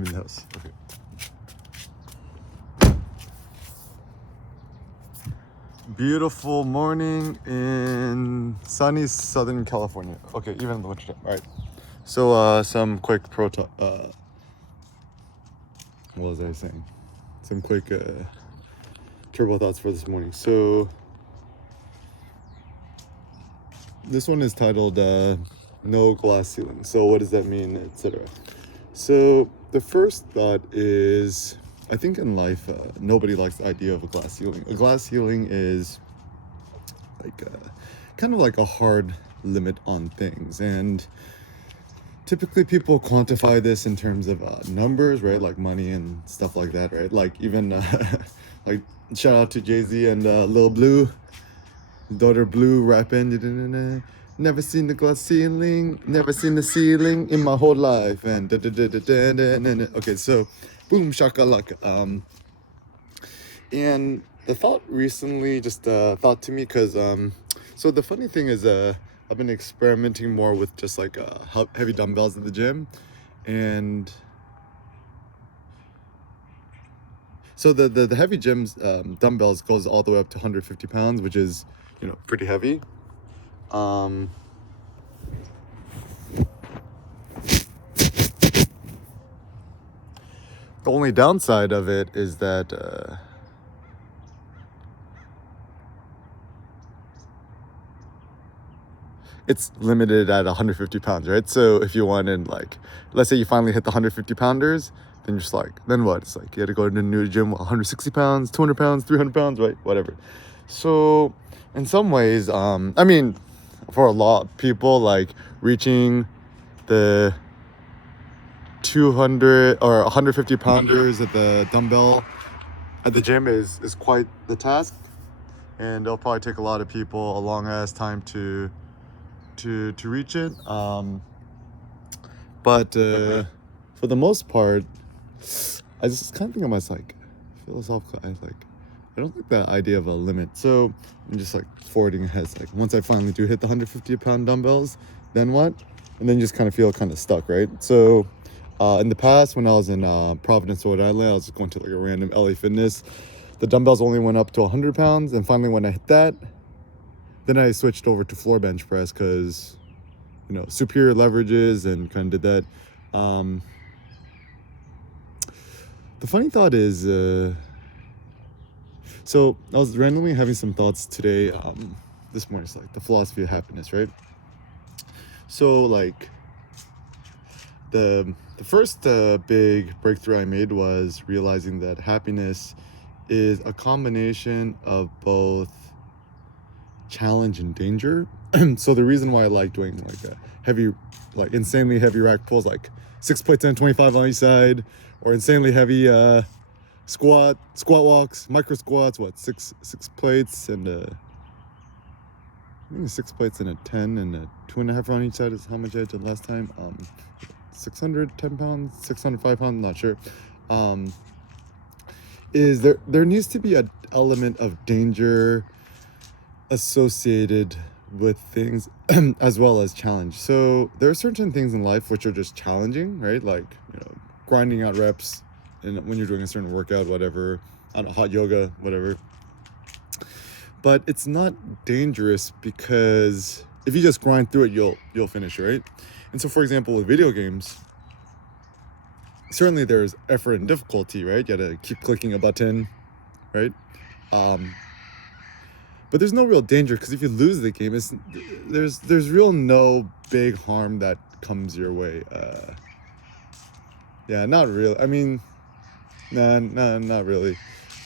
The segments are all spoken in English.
I'm in the house. Okay. Beautiful morning in sunny Southern California. Okay, even in the winter time. All right. So some quick what was I saying? Some quick turbo thoughts for this morning. So this one is titled No Glass Ceiling. So what does that mean, etc. So the first thought is, I think in life nobody likes the idea of a glass ceiling. A glass ceiling is like kind of like a hard limit on things, and typically people quantify this in terms of numbers, right? Like money and stuff like that, right? Like even like shout out to Jay-Z and Lil Blue, daughter Blue rapping. Never seen the glass ceiling, never seen the ceiling in my whole life. And okay, so boom shakalaka. And the thought recently just thought to me because so the funny thing is I've been experimenting more with just like heavy dumbbells at the gym, and so the heavy gyms dumbbells goes all the way up to 150 pounds, which is, you know, pretty heavy. The only downside of it is that it's limited at 150 pounds, right? So if you wanted, like, let's say you finally hit the 150 pounders, then you're just like, then what? It's like you had to go to a new gym with 160 pounds, 200 pounds, 300 pounds, right? Whatever. So in some ways, I mean, for a lot of people, like reaching the 200 or 150 pounders at the dumbbell at the gym is quite the task, and it'll probably take a lot of people a long ass time to reach it. But for the most part, I just kind of think of myself like philosophically. I don't like the idea of a limit. So I'm just like forwarding ahead. Like once I finally do hit the 150 pound dumbbells, then what? And then you just kind of feel kind of stuck, right? So in the past, when I was in Providence, Rhode Island, I was just going to like a random LA Fitness. The dumbbells only went up to 100 pounds, and finally when I hit that, then I switched over to floor bench press because, you know, superior leverages, and kind of did that. The funny thought is, so I was randomly having some thoughts today, this morning. It's like the philosophy of happiness, right? So like the first big breakthrough I made was realizing that happiness is a combination of both challenge and danger. So the reason why I like doing like a heavy, like insanely heavy rack pulls, like 6 plates and 25 on each side, or insanely heavy squat walks, micro squats, six plates and I think 6 plates and a 10 and a 2.5 on each side is how much I did last time. 610 pounds, 605 pounds, not sure. Is there needs to be an element of danger associated with things as well as challenge. So there are certain things in life which are just challenging, right? Like, you know, grinding out reps and when you're doing a certain workout, whatever, on hot yoga, whatever. But it's not dangerous because if you just grind through it, you'll finish, right? And so, for example, with video games, certainly there's effort and difficulty, right? You gotta keep clicking a button, right? But there's no real danger because if you lose the game, there's real no big harm that comes your way. Yeah, not really. I mean, nah, not really.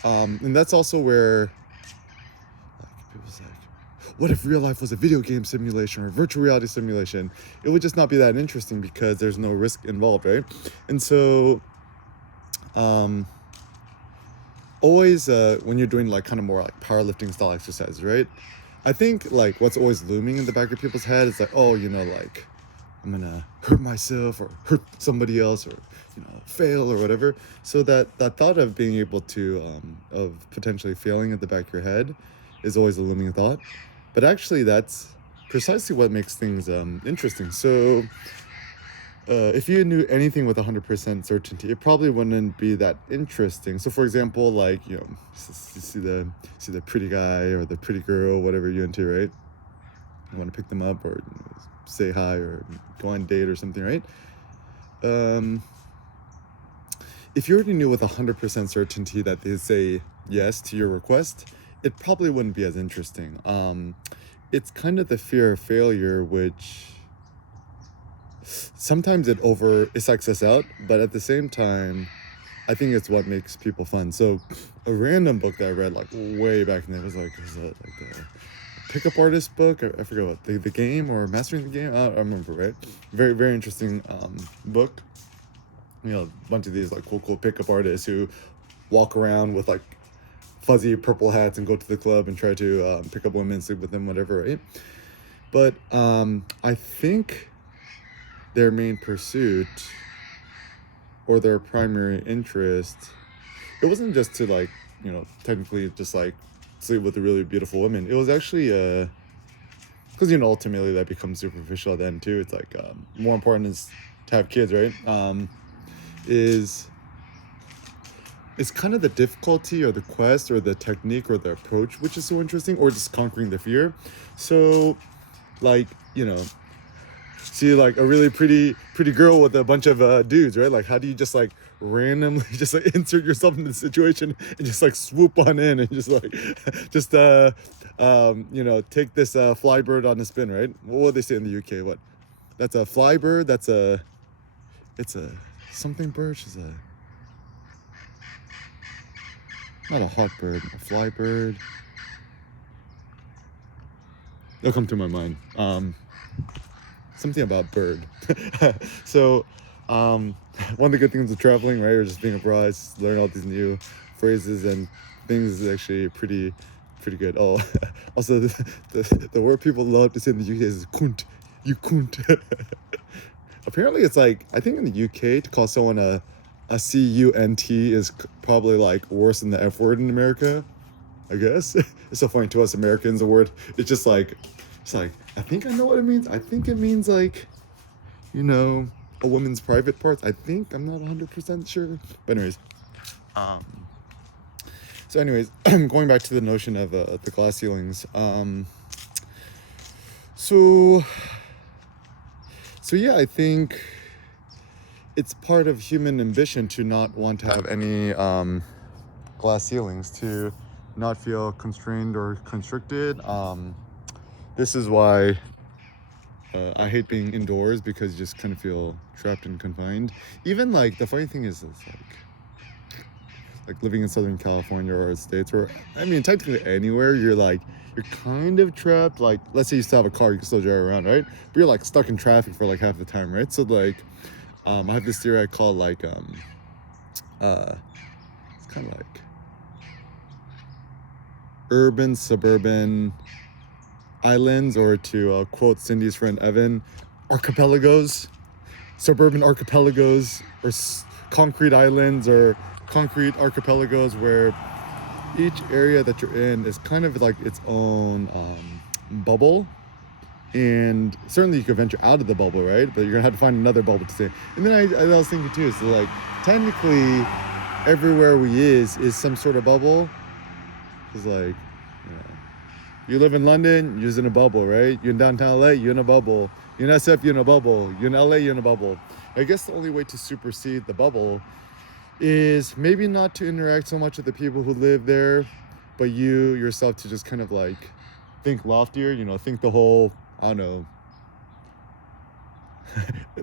And that's also where like, people's like, what if real life was a video game simulation or a virtual reality simulation? It would just not be that interesting because there's no risk involved, right? And so, always when you're doing like kind of more like powerlifting style exercises, right? I think like what's always looming in the back of people's head is like, oh, you know, like I'm gonna hurt myself or hurt somebody else, or, you know, fail or whatever. So that thought of being able to of potentially failing at the back of your head is always a looming thought. But actually that's precisely what makes things interesting. So if you knew anything with 100% certainty, it probably wouldn't be that interesting. So, for example, like, you know, you see the pretty guy or the pretty girl, whatever you're into, right? You want to pick them up, or you know, say hi, or go on a date or something, right? Um, if you already knew with 100% certainty that they say yes to your request, it probably wouldn't be as interesting. It's kind of the fear of failure, which sometimes it psychs us out, but at the same time, I think it's what makes people fun. So, a random book that I read like way back in the day was like the pickup artist book. I forget what the game or mastering the game. I don't remember, right? Very very interesting book. You know, a bunch of these like cool pickup artists who walk around with like fuzzy purple hats and go to the club and try to pick up women, sleep with them, whatever, right? But I think their main pursuit or their primary interest, it wasn't just to like, you know, technically just like sleep with a really beautiful woman. It was actually because you know ultimately that becomes superficial then too. It's like more important is to have kids, right? Is it's kind of the difficulty or the quest or the technique or the approach which is so interesting, or just conquering the fear. So like, you know, see like a really pretty girl with a bunch of dudes, right? Like how do you just like randomly just like insert yourself in the situation and just like swoop on in and just like just you know, take this fly bird on a spin, right? What would they say in the UK? What, that's a fly bird, that's a, it's a something bird, she's a, not a hot bird, a fly bird. It'll come to my mind. Something about bird. So, one of the good things of traveling, right, or just being abroad, is learn all these new phrases and things is actually pretty good. Oh, also the word people love to say in the UK is kunt. You kunt. Apparently, it's like, I think in the UK to call someone a cunt is probably like worse than the F word in America, I guess. It's so funny to us Americans, the word, it's just like, it's like, I think I know what it means. I think it means like, you know, a woman's private parts. I think, I'm not 100% sure. But anyways, so anyways, going back to the notion of the glass ceilings. So yeah, I think it's part of human ambition to not want to have any glass ceilings, to not feel constrained or constricted. This is why I hate being indoors, because you just kind of feel trapped and confined. Even like the funny thing is like living in Southern California or states, or I mean technically anywhere, you're kind of trapped. Like let's say you still have a car, you can still drive around, right? But you're like stuck in traffic for like half the time, right? So like I have this theory I call like it's kind of like urban suburban islands, or to quote Cindy's friend Evan, archipelagos, suburban archipelagos, or concrete islands, or concrete archipelagos, where each area that you're in is kind of like its own bubble. And certainly you could venture out of the bubble, right? But you're gonna have to find another bubble to stay. And then I was thinking too, so like technically everywhere we is some sort of bubble. It's like, you know, you live in London, you're in a bubble, right? You're in downtown LA, you're in a bubble. You're in SF, you're in a bubble. You're in LA, you're in a bubble. I guess the only way to supersede the bubble is maybe not to interact so much with the people who live there, but you yourself to just kind of like think loftier, you know, think the whole, I don't know,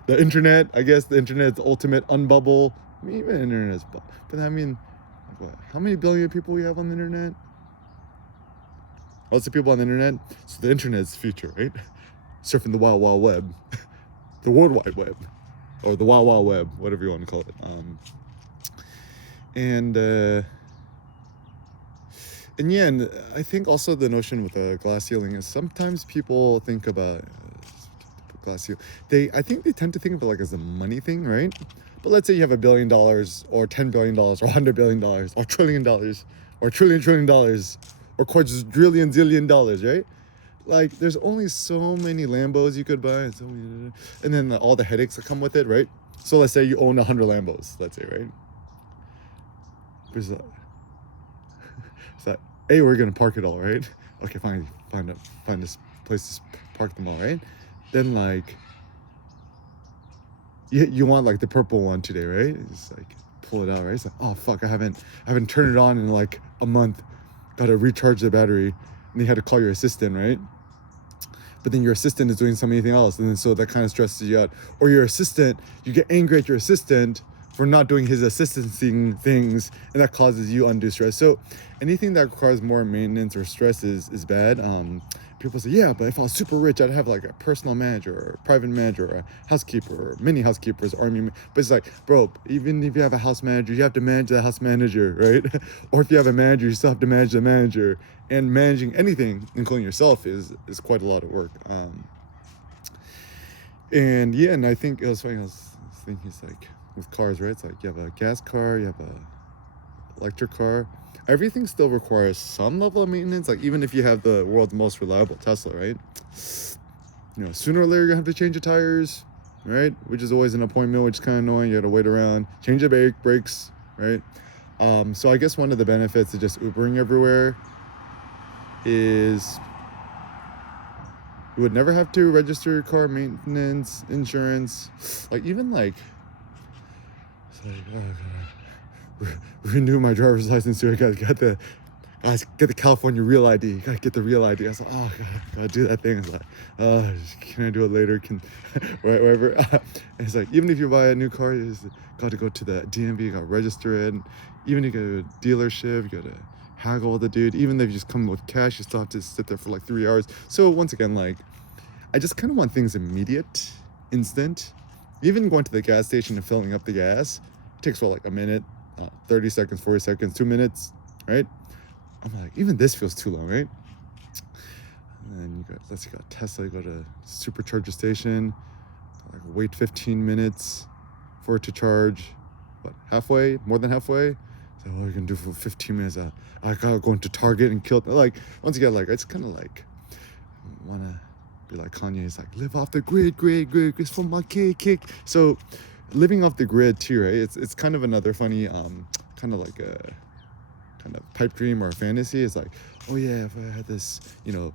the internet. I guess the internet is the ultimate unbubble. I mean, even the internet is, but I mean, what, how many billion people we have on the internet? Lots of people on the internet. So the internet is the future, right? Surfing the wild web, the World Wide Web, or the wild web, whatever you want to call it. And yeah, and I think also the notion with the glass ceiling is sometimes people think about glass ceiling. I think they tend to think of it like as a money thing, right? But let's say you have $1 billion, or $10 billion, or $100 billion, or $1 trillion, or $1 trillion, or quadrillion zillion dollars, right? like there's only so many Lambos you could buy, and so many, and then all the headaches that come with it, right? So let's say you own 100 Lambos, let's say, right? It's that, hey, we're gonna park it all, right? Okay, fine, find this place to park them all, right? Then like you want like the purple one today, right? It's like pull it out, right? It's like, oh fuck, I haven't turned it on in like a month. Gotta recharge the battery, and you had to call your assistant, right? But then your assistant is doing something else, and then so that kind of stresses you out. Or your assistant, you get angry at your assistant for not doing his assistancing things, and that causes you undue stress. So anything that requires more maintenance or stress is bad. People say, yeah, but if I was super rich, I'd have like a personal manager or a private manager or a housekeeper or many housekeepers, but it's like, bro, even if you have a house manager, you have to manage the house manager, right? Or if you have a manager, you still have to manage the manager. And managing anything, including yourself, is quite a lot of work. And yeah, and I think it was funny, I was thinking, it's like with cars, right? It's like you have a gas car, you have a electric car. Everything still requires some level of maintenance. Like even if you have the world's most reliable Tesla, right? You know, sooner or later you're gonna have to change the tires, right? Which is always an appointment, which is kind of annoying. You gotta wait around, change the brakes, right? So I guess one of the benefits of just Ubering everywhere is you would never have to register your car, maintenance, insurance, like even like, it's like, oh god, renew my driver's license here. I gotta get the California Real ID. You gotta get the Real ID. I was like, oh god, gotta do that thing. It's like, oh, can I do it later? Can whatever. It's like even if you buy a new car, you just got to go to the DMV, you gotta register it. And even if you go to a dealership, you gotta haggle with the dude. Even if you just come with cash, you still have to sit there for like 3 hours. So once again, like I just kind of want things immediate, instant. Even going to the gas station and filling up the gas takes like a minute, 30 seconds, 40 seconds, 2 minutes, right? I'm like, even this feels too long, right? And then you got Tesla, you go to supercharger station, like wait 15 minutes for it to charge. What, halfway? More than halfway? So what are you gonna do for 15 minutes? I gotta go into Target and kill. Like once again, like it's kind of like wanna be like Kanye. It's like live off the grid, it's for my kick. So living off the grid too, right? It's kind of another funny, kind of like a kind of pipe dream or a fantasy. It's like, oh yeah, if I had this, you know,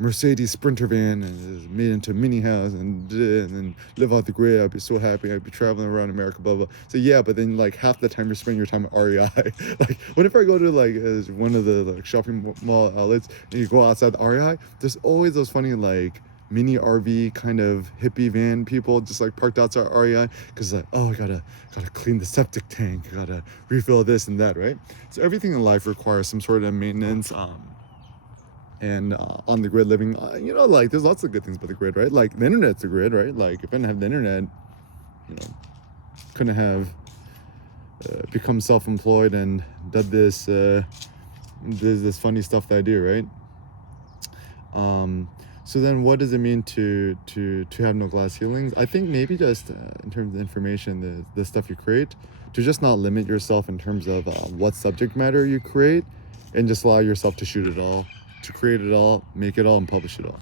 Mercedes Sprinter van and it's made into a mini house and then live off the grid, I'd be so happy. I'd be traveling around America, blah blah. So yeah, but then like half the time you're spending your time at REI. Like whenever I go to like one of the like shopping mall outlets and you go outside the REI, there's always those funny like mini RV kind of hippie van people just like parked outside REI because like, oh, I gotta clean the septic tank, I gotta refill this and that, right? So everything in life requires some sort of maintenance. And on the grid living, you know, like there's lots of good things about the grid, right? Like the internet's a grid, right? Like if I didn't have the internet, you know, couldn't have become self-employed and done this funny stuff that I do, right? So then what does it mean to have no glass ceilings? I think maybe just in terms of information, the stuff you create, to just not limit yourself in terms of what subject matter you create, and just allow yourself to shoot it all, to create it all, make it all, and publish it all.